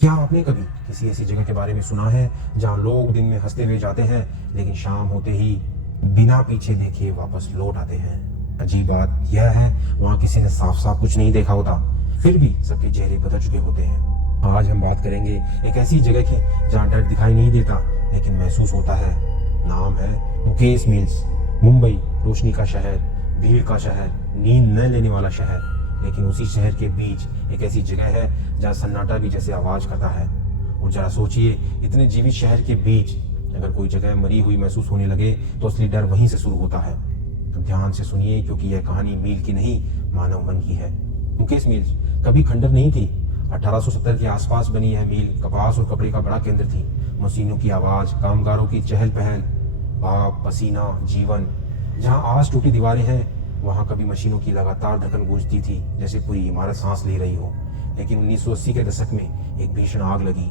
क्या आपने कभी किसी ऐसी जगह के बारे में सुना है जहां लोग दिन में हंसते हुए जाते हैं लेकिन शाम होते ही बिना पीछे देखे वापस लौट आते हैं? अजीब बात यह है, वहां किसी ने साफ साफ कुछ नहीं देखा होता, फिर भी सबके चेहरे बदल चुके होते हैं। आज हम बात करेंगे एक ऐसी जगह की जहां डर दिखाई नहीं देता लेकिन महसूस होता है। नाम है मुकेश मिल्स। मुंबई रोशनी का शहर, भीड़ का शहर, नींद न लेने वाला शहर, लेकिन उसी शहर के बीच एक ऐसी जगह है जहाँ सन्नाटा भी जैसे आवाज करता है। और जरा सोचिए, इतने जीवित शहर के बीच अगर कोई जगह मरी हुई महसूस होने लगे तो असली डर वहीं से शुरू होता है। तो ध्यान से सुनिए, क्योंकि यह कहानी मील की नहीं, मानव मन की है। मुकेश मिल्स कभी खंडर नहीं थी। 1870 के आसपास बनी यह मील कपास और कपड़े का बड़ा केंद्र थी। मशीनों की आवाज, कामगारों की चहल पहल, भाप, पसीना, जीवन। जहाँ आज टूटी दीवारें हैं, वहां कभी मशीनों की लगातार धड़कन गूंजती थी, जैसे पूरी इमारत सांस ले रही हो। लेकिन 1980 के दशक में एक भीषण आग लगी।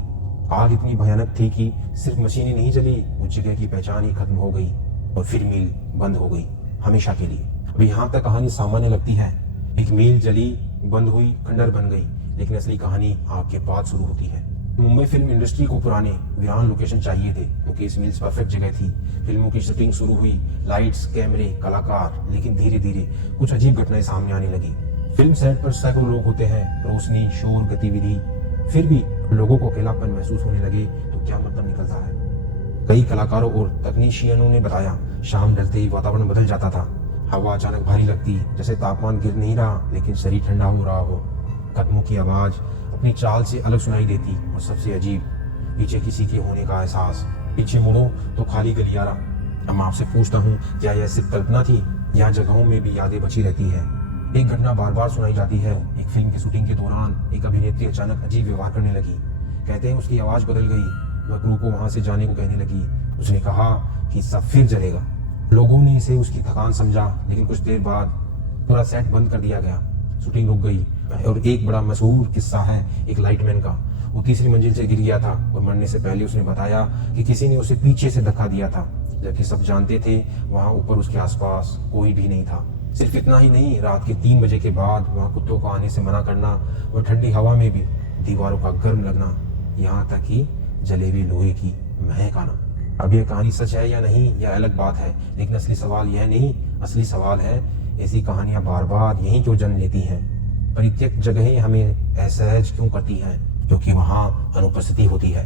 आग इतनी भयानक थी कि सिर्फ मशीनें नहीं जली, उस जगह की पहचान ही खत्म हो गई और फिर मील बंद हो गई हमेशा के लिए। अभी यहाँ तक कहानी सामान्य लगती है, एक मील जली, बंद हुई, खंडर बन गई, लेकिन असली कहानी आग के बाद शुरू होती है। मुंबई फिल्म इंडस्ट्री को पुराने वीरान लोकेशन चाहिए थे। मुकेश मिल्स परफेक्ट जगह थी। फिल्मों की शूटिंग शुरू हुई, लाइट्स, कैमरे, कलाकार, लेकिन धीरे धीरे कुछ अजीब घटनाएं सामने आने लगी। फिल्म सेट पर सैकड़ों लोग होते हैं, रोशनी, शोर, गतिविधि, फिर भी लोगों को अकेलापन महसूस होने लगे तो क्या मतलब निकलता है। कई कलाकारों और तकनीशियनों ने बताया, शाम ढलते ही वातावरण बदल जाता था। हवा अचानक भारी लगती, जैसे तापमान गिर नहीं रहा लेकिन शरीर ठंडा हो रहा हो। कदमों की आवाज अपनी चाल से अलग सुनाई देती और सबसे अजीब, पीछे किसी के होने का एहसास। पीछे मुड़ो तो खाली गलियारा। अब मैं आपसे पूछता हूँ, क्या यह सिर्फ कल्पना थी या जगहों में भी यादें बची रहती है? एक घटना बार बार सुनाई जाती है। एक फिल्म की शूटिंग के दौरान एक अभिनेत्री अचानक अजीब व्यवहार करने लगी। कहते हैं उसकी आवाज बदल गई। वह क्रू को वहां से जाने को कहने लगी। उसने कहा कि सब फिर जलेगा। लोगों ने इसे उसकी थकान समझा, लेकिन कुछ देर बाद पूरा सेट बंद कर दिया गया। शूटिंग रुक गई। और एक बड़ा मशहूर किस्सा है एक लाइटमैन का। वो तीसरी मंजिल से गिर गया था और मरने से पहले उसने बताया कि किसी ने उसे पीछे से धक्का दिया था, जबकि सब जानते थे वहां ऊपर उसके आसपास कोई भी नहीं था। सिर्फ इतना ही नहीं, रात के 3 बजे के बाद वहां कुत्तों को आने से मना करना और ठंडी हवा में भी दीवारों का गर्म लगना, यहाँ तक कि जलेबी लोहे की महक आना। अब यह कहानी सच है या नहीं, यह अलग बात है, लेकिन असली सवाल यह नहीं, असली सवाल है ऐसी कहानियां बार बार यहीं क्यों जन्म लेती हैं? परित्यक्त जगहें हमें असहज क्यों करती हैं? क्योंकि वहां अनुपस्थिति होती है।